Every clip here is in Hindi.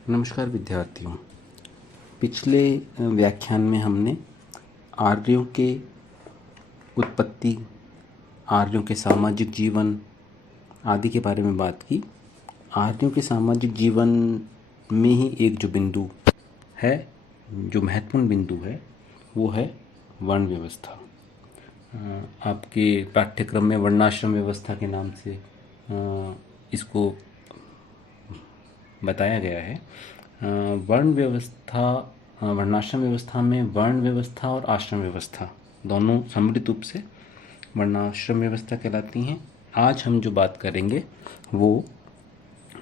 नमस्कार विद्यार्थियों। पिछले व्याख्यान में हमने आर्यों के उत्पत्ति, आर्यों के सामाजिक जीवन आदि के बारे में बात की। आर्यों के सामाजिक जीवन में ही एक जो बिंदु है, जो महत्वपूर्ण बिंदु है, वो है वर्ण व्यवस्था। आपके पाठ्यक्रम में वर्णाश्रम व्यवस्था के नाम से इसको बताया गया है। वर्ण व्यवस्था, वर्णाश्रम व्यवस्था में वर्ण व्यवस्था और आश्रम व्यवस्था दोनों सम्मिलित रूप से वर्णाश्रम व्यवस्था कहलाती हैं। आज हम जो बात करेंगे वो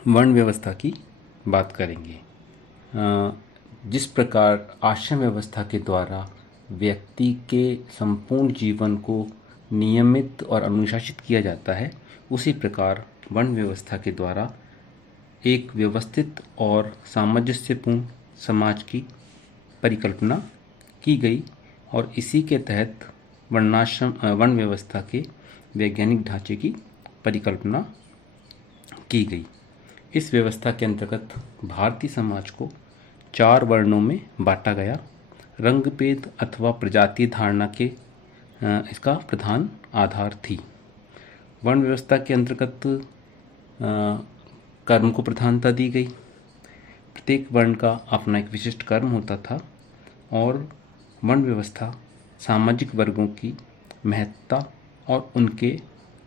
वर्ण व्यवस्था की बात करेंगे। जिस प्रकार आश्रम व्यवस्था के द्वारा व्यक्ति के संपूर्ण जीवन को नियमित और अनुशासित किया जाता है, उसी प्रकार वर्ण व्यवस्था के द्वारा एक व्यवस्थित और सामंजस्यपूर्ण समाज की परिकल्पना की गई और इसी के तहत वर्ण व्यवस्था के वैज्ञानिक ढांचे की परिकल्पना की गई। इस व्यवस्था के अंतर्गत भारतीय समाज को 4 वर्णों में बांटा गया। रंगभेद अथवा प्रजातीय धारणा के इसका प्रधान आधार थी। वर्ण व्यवस्था के अंतर्गत कर्म को प्रधानता दी गई। प्रत्येक वर्ण का अपना एक विशिष्ट कर्म होता था और वर्ण व्यवस्था सामाजिक वर्गों की महत्ता और उनके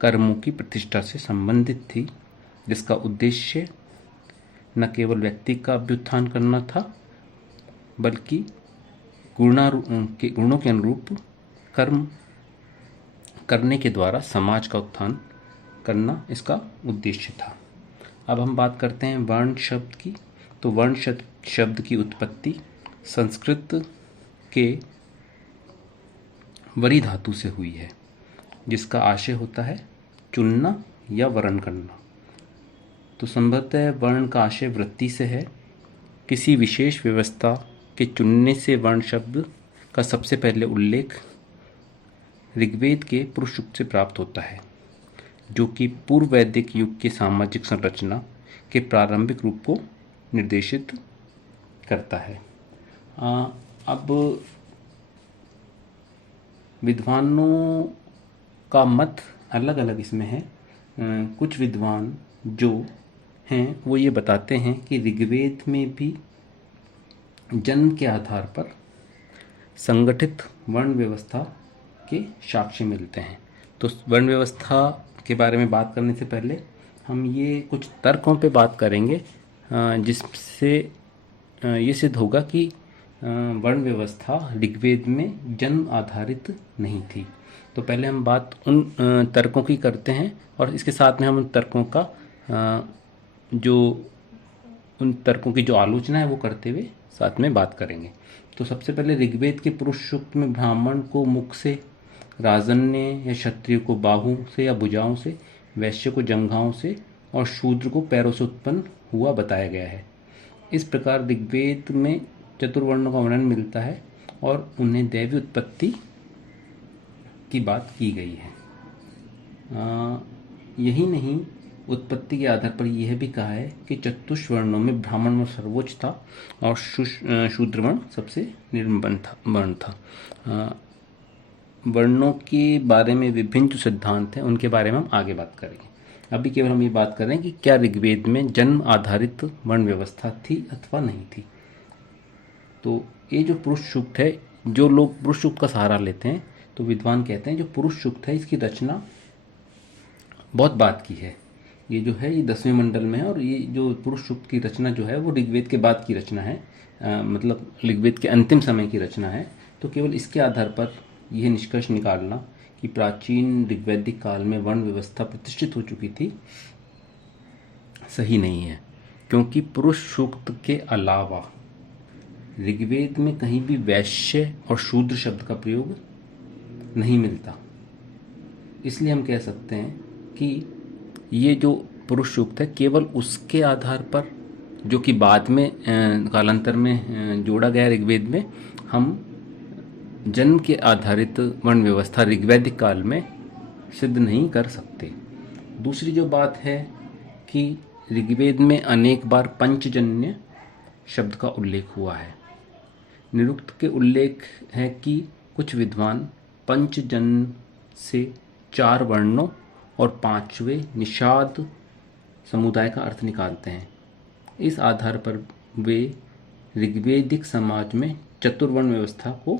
कर्मों की प्रतिष्ठा से संबंधित थी, जिसका उद्देश्य न केवल व्यक्ति का अभ्युत्थान करना था, बल्कि गुणों के अनुरूप कर्म करने के द्वारा समाज का उत्थान करना इसका उद्देश्य था। अब हम बात करते हैं वर्ण शब्द की। तो वर्ण शब्द की उत्पत्ति संस्कृत के वरी धातु से हुई है, जिसका आशय होता है चुनना या वर्ण करना। तो संभवतः वर्ण का आशय वृत्ति से है। किसी विशेष व्यवस्था के चुनने से वर्ण शब्द का सबसे पहले उल्लेख ऋग्वेद के पुरुष सूक्त से प्राप्त होता है, जो कि पूर्व वैदिक युग की सामाजिक संरचना के प्रारंभिक रूप को निर्देशित करता है। अब विद्वानों का मत अलग अलग इसमें है। कुछ विद्वान जो हैं वो ये बताते हैं कि ऋग्वेद में भी जन्म के आधार पर संगठित वर्ण व्यवस्था के साक्ष्य मिलते हैं। तो वर्ण व्यवस्था के बारे में बात करने से पहले हम ये कुछ तर्कों पे बात करेंगे, जिससे ये सिद्ध होगा कि वर्ण व्यवस्था ऋग्वेद में जन्म आधारित नहीं थी। तो पहले हम बात उन तर्कों की करते हैं और इसके साथ में हम उन तर्कों की जो आलोचना है वो करते हुए साथ में बात करेंगे। तो सबसे पहले ऋग्वेद के पुरुष सूक्त में ब्राह्मण को मुख से, राजन्य या क्षत्रिय को बाहु से या भुजाओं से, वैश्य को जंघाओं से और शूद्र को पैरों से उत्पन्न हुआ बताया गया है। इस प्रकार ऋग्वेद में चतुर्वर्णों का वर्णन मिलता है और उन्हें दैवी उत्पत्ति की बात की गई है। यही नहीं, उत्पत्ति के आधार पर यह भी कहा है कि चतुष्वर्णों में ब्राह्मण वर्ण सर्वोच्च था और शूद्र वर्ण सबसे निम्न वर्ण था। वर्णों के बारे में विभिन्न जो सिद्धांत हैं उनके बारे में हम आगे बात करेंगे। अभी केवल हम ये बात कर रहे हैं कि क्या ऋग्वेद में जन्म आधारित वर्ण व्यवस्था थी अथवा नहीं थी। तो ये जो पुरुष सूक्त है, जो लोग पुरुष सूक्त का सहारा लेते हैं, तो विद्वान कहते हैं जो पुरुष सूक्त है इसकी रचना बहुत बाद की है। ये जो है ये 10वें मंडल में है और ये जो पुरुष सूक्त की रचना जो है वो ऋग्वेद के बाद की रचना है, मतलब ऋग्वेद के अंतिम समय की रचना है। तो केवल इसके आधार पर यह निष्कर्ष निकालना कि प्राचीन ऋग्वैदिक काल में वर्ण व्यवस्था प्रतिष्ठित हो चुकी थी सही नहीं है, क्योंकि पुरुष सूक्त के अलावा ऋग्वेद में कहीं भी वैश्य और शूद्र शब्द का प्रयोग नहीं मिलता। इसलिए हम कह सकते हैं कि ये जो पुरुष सूक्त है केवल उसके आधार पर, जो कि बाद में कालांतर में जोड़ा गया ऋग्वेद में, हम जन्म के आधारित वर्ण व्यवस्था ऋग्वैदिक काल में सिद्ध नहीं कर सकते। दूसरी जो बात है कि ऋग्वेद में अनेक बार पंचजन्य शब्द का उल्लेख हुआ है। निरुक्त के उल्लेख है कि कुछ विद्वान पंचजन से 4 वर्णों और 5वें निषाद समुदाय का अर्थ निकालते हैं। इस आधार पर वे ऋग्वेदिक समाज में चतुर्वर्ण व्यवस्था को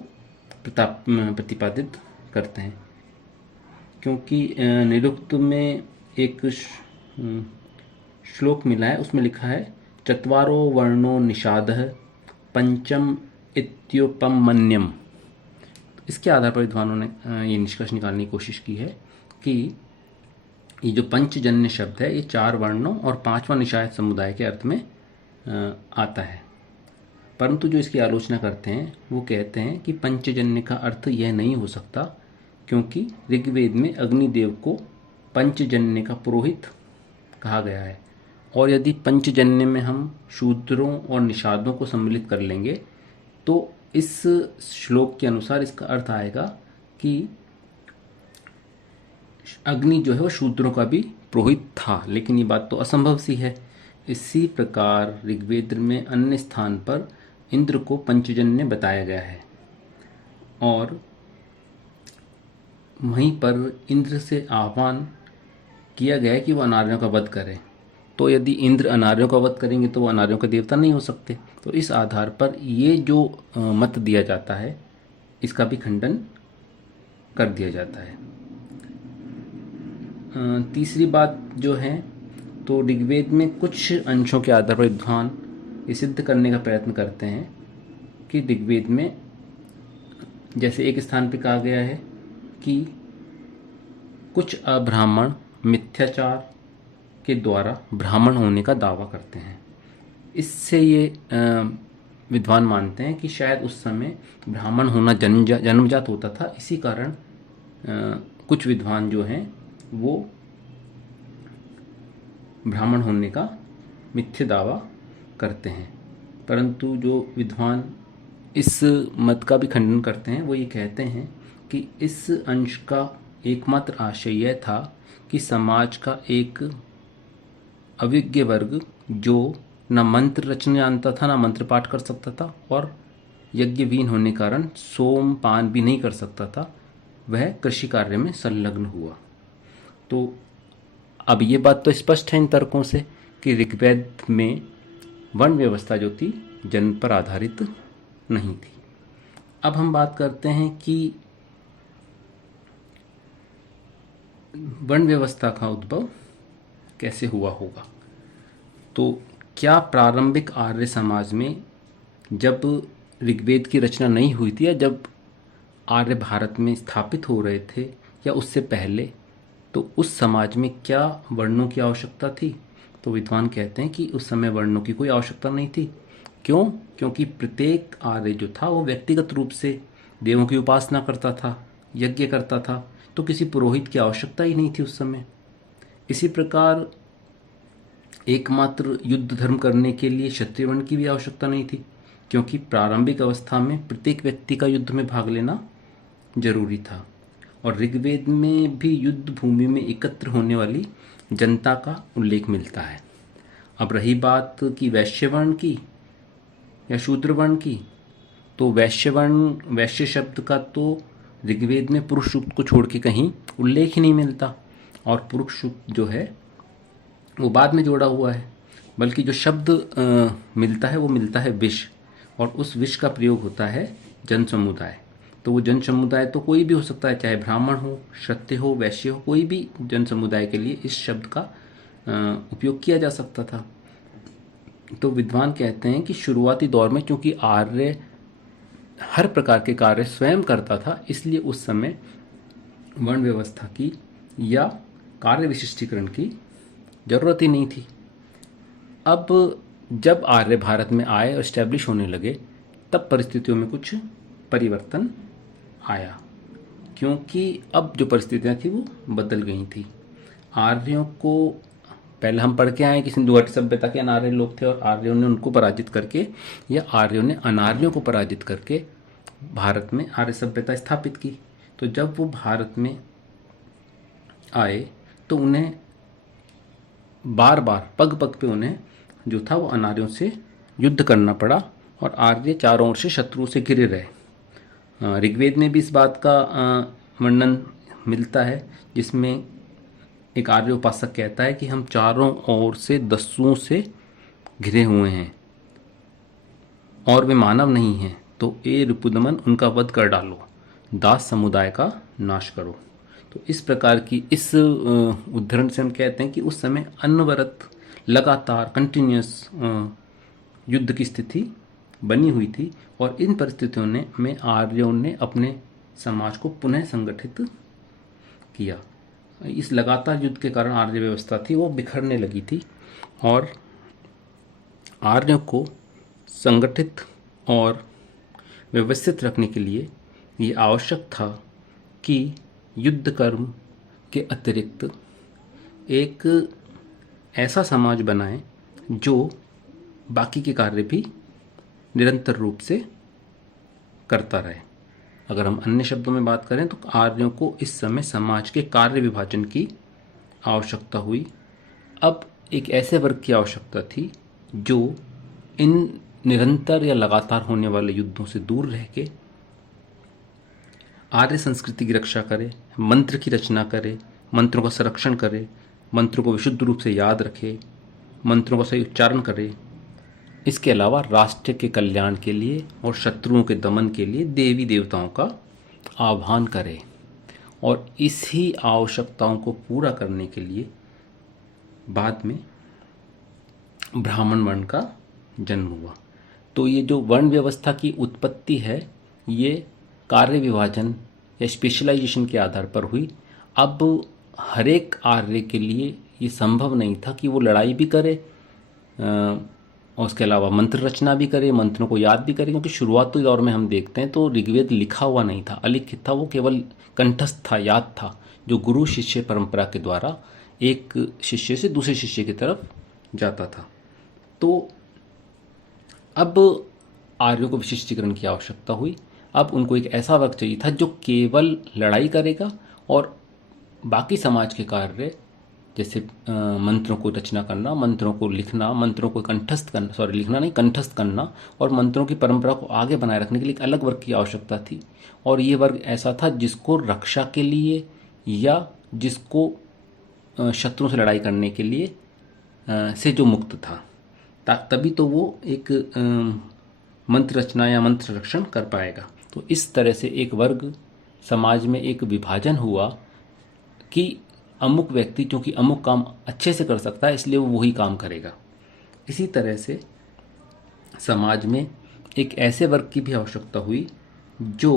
प्रतिपादित करते हैं। क्योंकि निरुक्त में एक श्लोक मिला है, उसमें लिखा है चत्वारो वर्णो निषादः पंचम इत्युपमन्यम। इसके आधार पर विद्वानों ने ये निष्कर्ष निकालने की कोशिश की है कि ये जो पंचजन्य शब्द है ये 4 वर्णों और 5वां निषाद समुदाय के अर्थ में आता है। परंतु जो इसकी आलोचना करते हैं वो कहते हैं कि पंचजन्य का अर्थ यह नहीं हो सकता, क्योंकि ऋग्वेद में अग्निदेव को पंचजन्य का पुरोहित कहा गया है, और यदि पंचजन्य में हम शूद्रों और निषादों को सम्मिलित कर लेंगे तो इस श्लोक के अनुसार इसका अर्थ आएगा कि अग्नि जो है वो शूद्रों का भी पुरोहित था, लेकिन ये बात तो असंभव सी है। इसी प्रकार ऋग्वेद में अन्य स्थान पर इंद्र को पंचजन्य बताया गया है और वहीं पर इंद्र से आह्वान किया गया है कि वो अनार्यों का वध करें। तो यदि इंद्र अनार्यों का वध करेंगे तो वो अनार्यों के देवता नहीं हो सकते। तो इस आधार पर ये जो मत दिया जाता है इसका भी खंडन कर दिया जाता है। तीसरी बात जो है, तो ऋग्वेद में कुछ अंशों के आधार पर विद्वान ये सिद्ध करने का प्रयत्न करते हैं कि ऋग्वेद में जैसे एक स्थान पर कहा गया है कि कुछ अब्राह्मण मिथ्याचार के द्वारा ब्राह्मण होने का दावा करते हैं। इससे ये विद्वान मानते हैं कि शायद उस समय ब्राह्मण होना जन्मजात होता था। इसी कारण कुछ विद्वान जो हैं वो ब्राह्मण होने का मिथ्या दावा करते हैं। परंतु जो विद्वान इस मत का भी खंडन करते हैं वो ये कहते हैं कि इस अंश का एकमात्र आशय यह था कि समाज का एक अविज्ञ वर्ग जो न मंत्र रचना जानता था, न मंत्र पाठ कर सकता था और यज्ञवीन होने कारण सोम पान भी नहीं कर सकता था, वह कृषि कार्य में संलग्न हुआ। तो अब ये बात तो स्पष्ट है इन तर्कों से कि ऋग्वेद में वर्ण व्यवस्था जो थी जन्म पर आधारित नहीं थी। अब हम बात करते हैं कि वर्ण व्यवस्था का उद्भव कैसे हुआ होगा। तो क्या प्रारंभिक आर्य समाज में जब ऋग्वेद की रचना नहीं हुई थी या जब आर्य भारत में स्थापित हो रहे थे या उससे पहले, तो उस समाज में क्या वर्णों की आवश्यकता थी? तो विद्वान कहते हैं कि उस समय वर्णों की कोई आवश्यकता नहीं थी। क्यों? क्योंकि प्रत्येक आर्य जो था वो व्यक्तिगत रूप से देवों की उपासना करता था, यज्ञ करता था, तो किसी पुरोहित की आवश्यकता ही नहीं थी उस समय। इसी प्रकार एकमात्र युद्ध धर्म करने के लिए क्षत्रिय वर्ण की भी आवश्यकता नहीं थी, क्योंकि प्रारंभिक अवस्था में प्रत्येक व्यक्ति का युद्ध में भाग लेना जरूरी था। और ऋग्वेद में भी युद्ध भूमि में एकत्र होने वाली जनता का उल्लेख मिलता है। अब रही बात कि वैश्य वर्ण की या शूद्र वर्ण की, तो वैश्य शब्द का तो ऋग्वेद में पुरुष सूक्त को छोड़ के कहीं उल्लेख ही नहीं मिलता, और पुरुष सूक्त जो है वो बाद में जोड़ा हुआ है। बल्कि जो शब्द मिलता है वो मिलता है विष, और उस विष का प्रयोग होता है जन समुदाय। तो वो जन समुदाय तो कोई भी हो सकता है, चाहे ब्राह्मण हो, क्षत्रिय हो, वैश्य हो, कोई भी जन समुदाय के लिए इस शब्द का उपयोग किया जा सकता था। तो विद्वान कहते हैं कि शुरुआती दौर में चूंकि आर्य हर प्रकार के कार्य स्वयं करता था, इसलिए उस समय वर्ण व्यवस्था की या कार्य विशिष्टीकरण की जरूरत ही नहीं थी। अब जब आर्य भारत में आए और स्टैब्लिश होने लगे, तब परिस्थितियों में कुछ परिवर्तन आया, क्योंकि अब जो परिस्थितियां थी वो बदल गई थी। आर्यों को पहले हम पढ़ के आए कि सिंधु घाटी सभ्यता के अनार्य लोग थे, और आर्यों ने उनको पराजित करके या आर्यों ने अनार्यों को पराजित करके भारत में आर्य सभ्यता स्थापित की। तो जब वो भारत में आए तो उन्हें बार बार पग पग पे उन्हें जो था वो अनार्यों से युद्ध करना पड़ा और आर्य चारों ओर से शत्रु से घिरे रहे। ऋग्वेद में भी इस बात का वर्णन मिलता है, जिसमें एक आर्य उपासक कहता है कि हम चारों ओर से दस्युओं से घिरे हुए हैं और वे मानव नहीं हैं, तो ए रिपुदमन उनका वध कर डालो, दास समुदाय का नाश करो। तो इस प्रकार की इस उद्धरण से हम कहते हैं कि उस समय अनवरत लगातार कंटिन्यूस युद्ध की स्थिति बनी हुई थी और इन परिस्थितियों में आर्यों ने अपने समाज को पुनः संगठित किया। इस लगातार युद्ध के कारण आर्य व्यवस्था थी वो बिखरने लगी थी और आर्यों को संगठित और व्यवस्थित रखने के लिए ये आवश्यक था कि युद्ध कर्म के अतिरिक्त एक ऐसा समाज बनाए जो बाकी के कार्य भी निरंतर रूप से करता रहे। अगर हम अन्य शब्दों में बात करें तो आर्यों को इस समय समाज के कार्य विभाजन की आवश्यकता हुई। अब एक ऐसे वर्ग की आवश्यकता थी जो इन निरंतर या लगातार होने वाले युद्धों से दूर रह के आर्य संस्कृति की रक्षा करे, मंत्र की रचना करे, मंत्रों का संरक्षण करे, मंत्रों को विशुद्ध रूप से याद रखे, मंत्रों का सही उच्चारण करे। इसके अलावा राष्ट्र के कल्याण के लिए और शत्रुओं के दमन के लिए देवी देवताओं का आह्वान करे। और इसी आवश्यकताओं को पूरा करने के लिए बाद में ब्राह्मण वर्ण का जन्म हुआ। तो ये जो वर्ण व्यवस्था की उत्पत्ति है ये कार्य विभाजन या स्पेशलाइजेशन के आधार पर हुई। अब हर एक आर्य के लिए ये संभव नहीं था कि वो लड़ाई भी करे और उसके अलावा मंत्र रचना भी करे, मंत्रों को याद भी करे, क्योंकि शुरुआती दौर में हम देखते हैं तो ऋग्वेद लिखा हुआ नहीं था, अलिखित था, वो केवल कंठस्थ था, याद था, जो गुरु शिष्य परंपरा के द्वारा एक शिष्य से दूसरे शिष्य की तरफ जाता था। तो अब आर्यों को विशिष्टीकरण की आवश्यकता हुई। अब उनको एक ऐसा वर्ग चाहिए था जो केवल लड़ाई करेगा और बाकी समाज के कार्य जैसे मंत्रों को रचना करना, मंत्रों को लिखना, मंत्रों को कंठस्थ करना, लिखना नहीं, कंठस्थ करना और मंत्रों की परंपरा को आगे बनाए रखने के लिए एक अलग वर्ग की आवश्यकता थी। और ये वर्ग ऐसा था जिसको रक्षा के लिए या जिसको शत्रुओं से लड़ाई करने के लिए से जो मुक्त था, तभी तो वो एक मंत्र रचना या मंत्र रक्षण कर पाएगा। तो इस तरह से एक वर्ग समाज में एक विभाजन हुआ कि अमुक व्यक्ति क्योंकि अमुक काम अच्छे से कर सकता है इसलिए वो वही काम करेगा। इसी तरह से समाज में एक ऐसे वर्ग की भी आवश्यकता हुई जो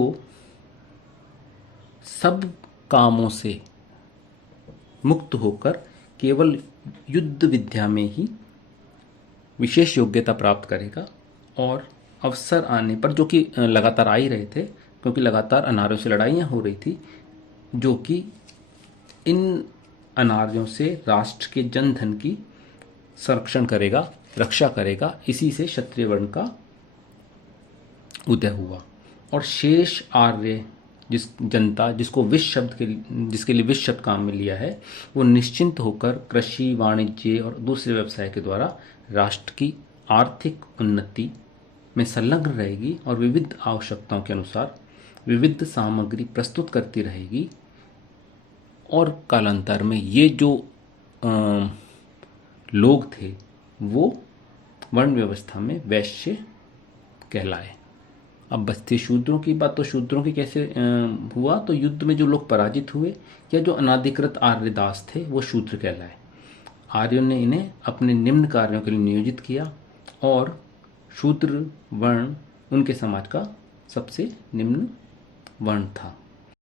सब कामों से मुक्त होकर केवल युद्ध विद्या में ही विशेष योग्यता प्राप्त करेगा और अवसर आने पर, जो कि लगातार आ ही रहे थे क्योंकि लगातार अनार्यों से लड़ाइयाँ हो रही थी, जो कि इन अनार्यों से राष्ट्र के जन धन की संरक्षण करेगा, रक्षा करेगा। इसी से क्षत्रिय वर्ण का उदय हुआ और शेष आर्य जिस जनता जिसको विश्व शब्द जिसके लिए विश्व शब्द काम में लिया है, वो निश्चिंत होकर कृषि, वाणिज्य और दूसरे व्यवसाय के द्वारा राष्ट्र की आर्थिक उन्नति में संलग्न रहेगी और विविध आवश्यकताओं के अनुसार विविध सामग्री प्रस्तुत करती रहेगी। और कालांतर में ये जो लोग थे वो वर्ण व्यवस्था में वैश्य कहलाए। अब बचती शूद्रों की बात, तो शूद्रों की कैसे हुआ, तो युद्ध में जो लोग पराजित हुए या जो अनाधिकृत आर्यदास थे वो शूद्र कहलाए। आर्यों ने इन्हें अपने निम्न कार्यों के लिए नियोजित किया और शूद्र वर्ण उनके समाज का सबसे निम्न वर्ण था।